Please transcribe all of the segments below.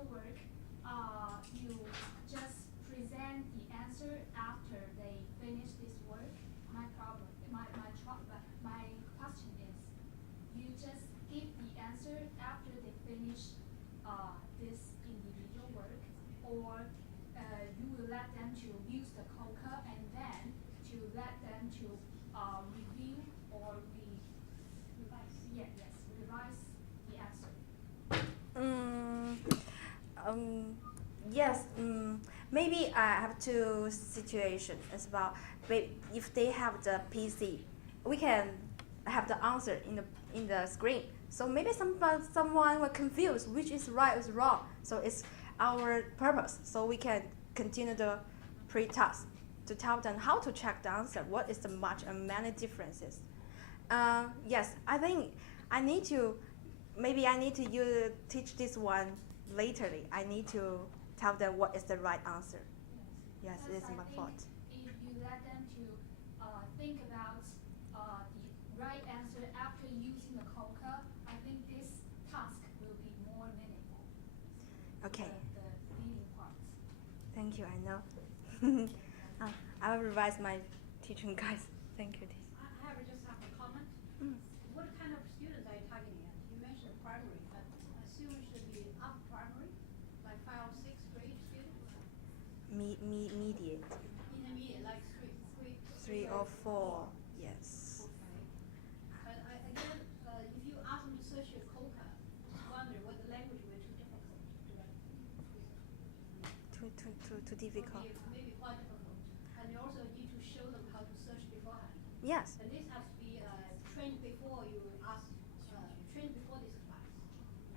individual work, you just present the answer after they finish this work. My question is, you just give the answer after they finish this individual work, or you will let them to use the COCA and then to let them to review or revise the answer. Mm, um, yes. Maybe I have two situations. It's about if they have the PC, we can have the answer in the screen. So maybe someone will confuse which is right, is wrong. So it's our purpose. So we can continue the pre-task to tell them how to check the answer. What is the much and many differences? Yes, I think I need to. Maybe I need to teach this one laterly. I need to tell them what is the right answer. Yes, it is my fault. If you let them to think about the right answer after using the COCA, I think this task will be more meaningful. Okay. The leading parts. Thank you, I know. I will revise my teaching guides. Thank you. I just have a comment. What kind of students are you targeting at? You mentioned primary, but I assume it should be upper primary, like 5 or 6th grade students? Mediate. Intermediate, like 3 or 4, yes. Okay. But again, if you ask them to search your COCA, just wonder what the language will be too difficult to write. Too difficult. Maybe quite difficult. And you also need to show them how to search beforehand. Yes. And this has to be trained before you ask, trained before this class.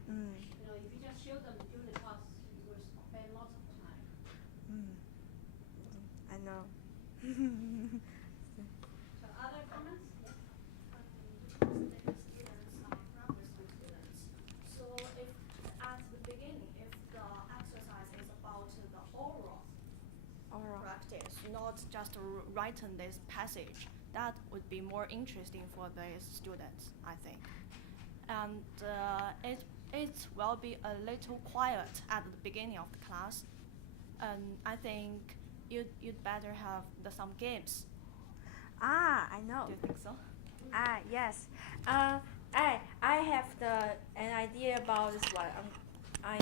You know, if you just show them during the class, you will spend lots of time. I know. So other comments? Yes. Primary school students. So if at the beginning, if the exercise is about the oral practice, not just writing this passage, that would be more interesting for these students, I think. And it will be a little quiet at the beginning of the class. And I think you'd better have some games. I know. Do you think so? Yes. I have an idea about this one. I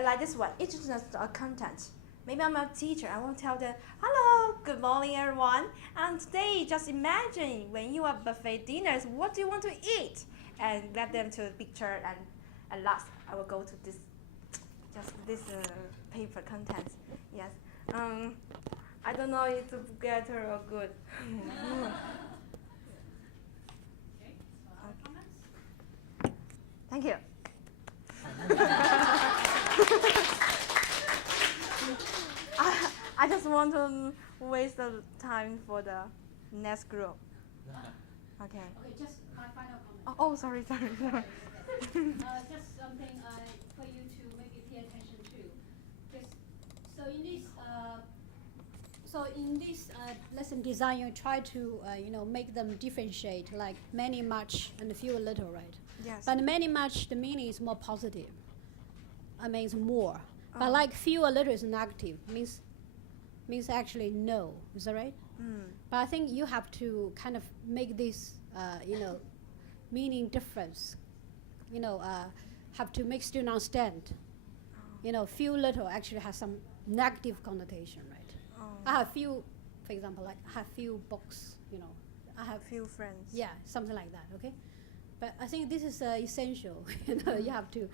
like this one. It's just a content. Maybe I'm a teacher. I won't tell them, hello, good morning, everyone. And today, just imagine when you are buffet dinners, what do you want to eat? And let them to picture, and at last, I will go to this paper content. Yes. I don't know if it's better or good. Okay. Other comments? Thank you. I just want to waste the time for the next group. Okay. Okay, just my final comment. Oh, sorry. Just something for you to maybe pay attention to. Just so in this lesson design, you try to make them differentiate like many, much, and few, little, right? Yes. But many, much, the meaning is more positive. I mean, it's more. But like few, or little is negative. Means actually no. Is that right? But I think you have to kind of make this, meaning difference. Have to make students understand. Few, little actually has some negative connotation, right? I have few, for example, like I have few books. I have few friends. Yeah, something like that. Okay, but I think this is essential. You have to,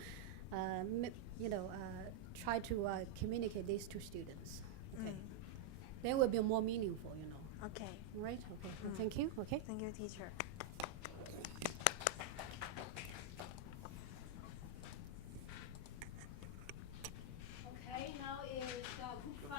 try to communicate this to students. Okay, then will be more meaningful. Okay. Right. Okay. Thank you. Okay. Thank you, teacher. Okay. Now is group 5.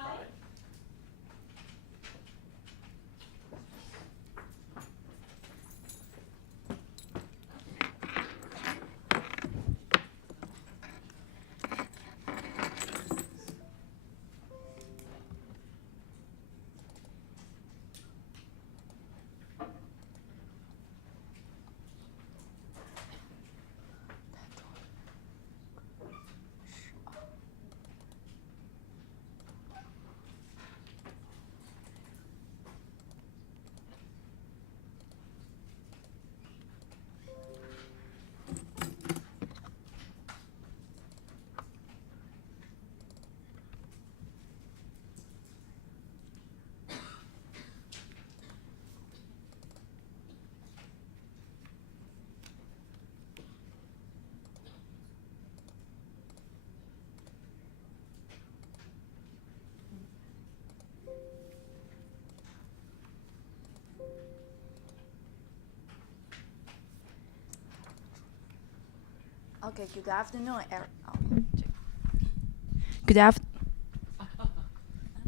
Okay, good afternoon, Good afternoon.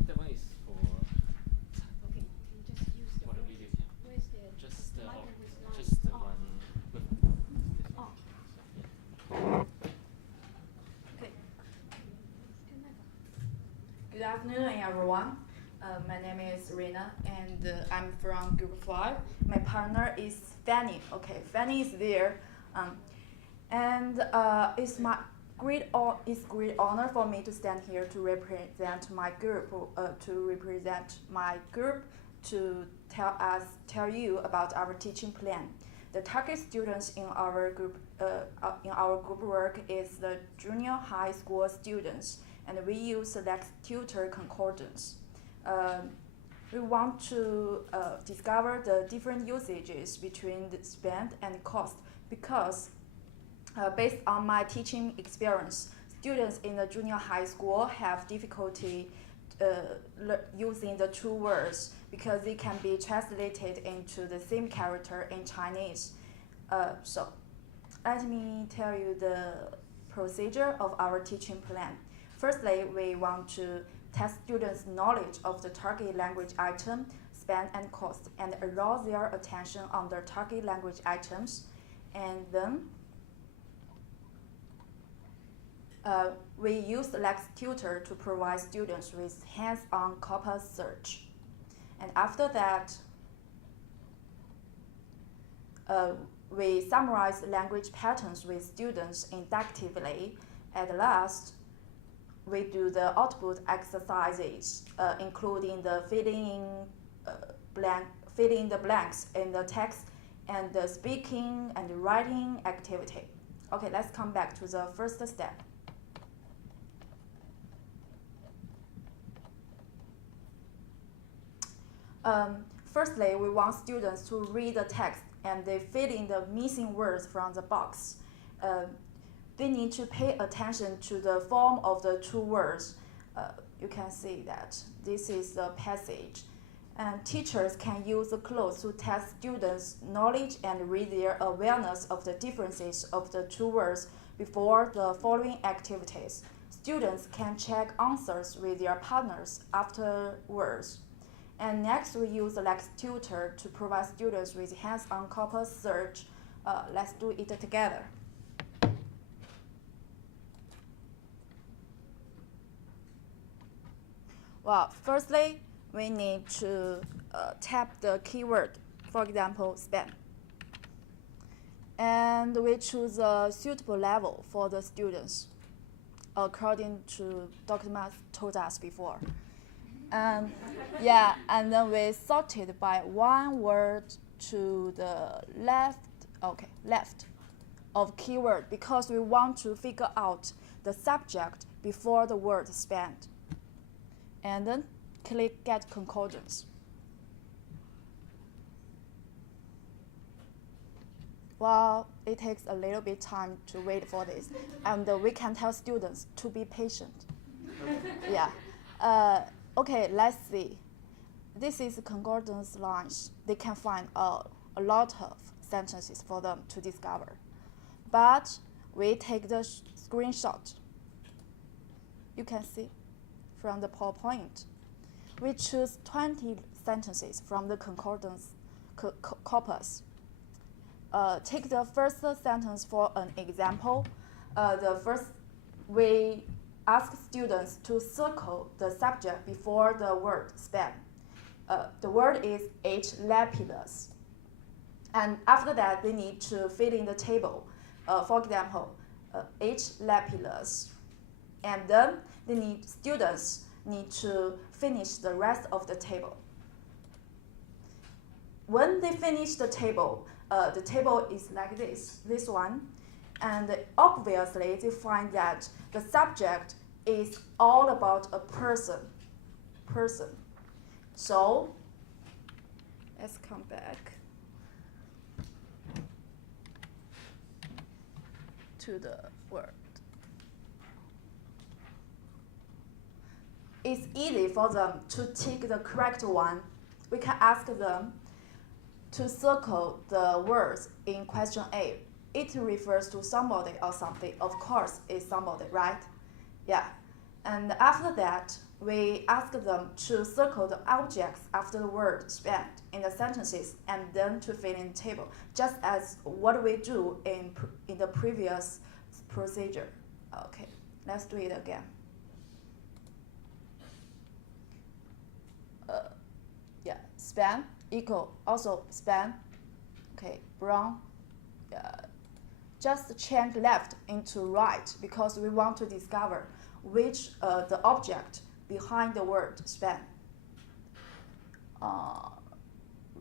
That one is for Okay, you just use the. for the video. Where's the? Just the mic with line? just the Oh. one with Oh. Okay. Good afternoon, everyone. My name is Rena, and I'm from Group 5. My partner is Fanny. Okay, Fanny is there. It's great honor for me to stand here to represent my group. To tell you about our teaching plan. The target students in our group work is the junior high school students, and we use select tutor concordance. We want to discover the different usages between the spend and cost because based on my teaching experience, students in the junior high school have difficulty using the two words because they can be translated into the same character in Chinese. So let me tell you the procedure of our teaching plan. Firstly, we want to test students' knowledge of the target language item, spend and cost, and arouse their attention on the target language items. And then we use Lex Tutor to provide students with hands-on corpus search. And after that, we summarize language patterns with students inductively. At last, we do the output exercises, including the filling the blanks in the text and the speaking and writing activity. Okay, let's come back to the first step. Firstly, we want students to read the text and they fill in the missing words from the box. They need to pay attention to the form of the two words. You can see that this is the passage. And teachers can use the clues to test students' knowledge and read their awareness of the differences of the two words before the following activities. Students can check answers with their partners afterwards. And next, we use the Lex Tutor to provide students with hands-on corpus search. Let's do it together. Well, firstly, we need to tap the keyword, for example, spam. And we choose a suitable level for the students, according to Dr. Ma told us before. And then we sorted by one word to the left of keyword because we want to figure out the subject before the word spanned. And then click Get Concordance. Well, it takes a little bit time to wait for this, and we can tell students to be patient. Okay, let's see. This is concordance lines. They can find a lot of sentences for them to discover. But we take the screenshot. You can see from the PowerPoint. We choose 20 sentences from the concordance corpus. Take the first sentence for an example. We ask students to circle the subject before the word spam. The word is H. lapidus. And after that, they need to fill in the table. For example, H. lapidus. And then students need to finish the rest of the table. When they finish the table is like this one. And obviously, they find that the subject is all about a person. So, let's come back to the word. It's easy for them to tick the correct one. We can ask them to circle the words in question A. it refers to somebody or something. Of course, it's somebody, right? Yeah. And after that, we ask them to circle the objects after the word spent in the sentences and then to fill in the table, just as what we do in the previous procedure. Okay, let's do it again. Yeah, span equal also span. Okay, brown. Just change left into right because we want to discover which the object behind the word span.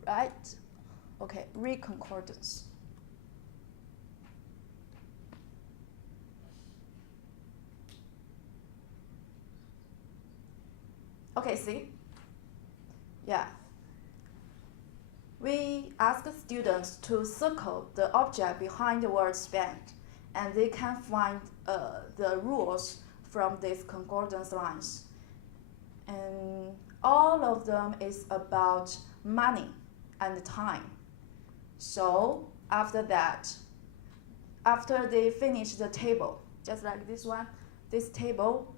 Right? Okay, reconcordance. Okay, see? Yeah. We ask students to circle the object behind the word spent, and they can find the rules from these concordance lines. And all of them is about money and time. So after that, after they finish the table, just like this one, this table,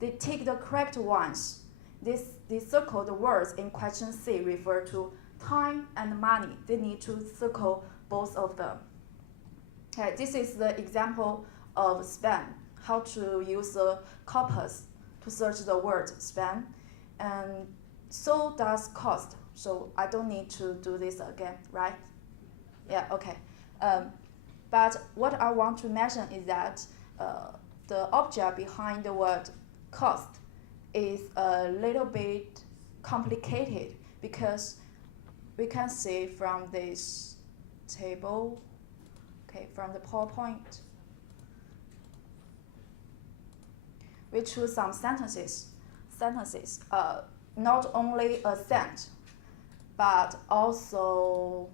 they take the correct ones. They circle the words in question C refer to time and money. They need to circle both of them. Okay, this is the example of span, how to use the corpus to search the word span. And so does cost. So I don't need to do this again, right? Yeah, okay. But what I want to mention is that the object behind the word cost is a little bit complicated because we can see from this table, okay, from the PowerPoint, we choose some sentences, not only a cent, but also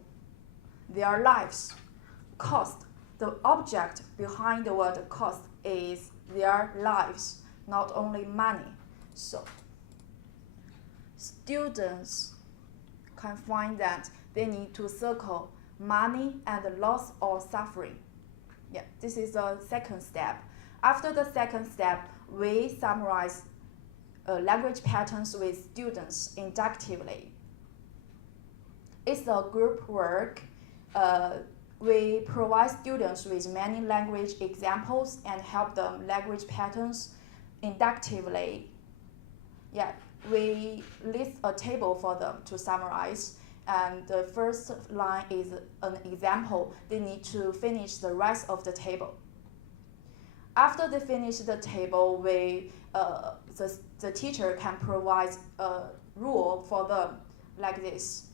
their lives. Cost, the object behind the word cost is their lives, not only money. So students can find that they need to circle money and loss or suffering. Yeah, this is the second step. After the second step, we summarize language patterns with students inductively. It's a group work. We provide students with many language examples and help them language patterns inductively. Yeah, we list a table for them to summarize, and the first line is an example. They need to finish the rest of the table. After they finish the table, the teacher can provide a rule for them like this.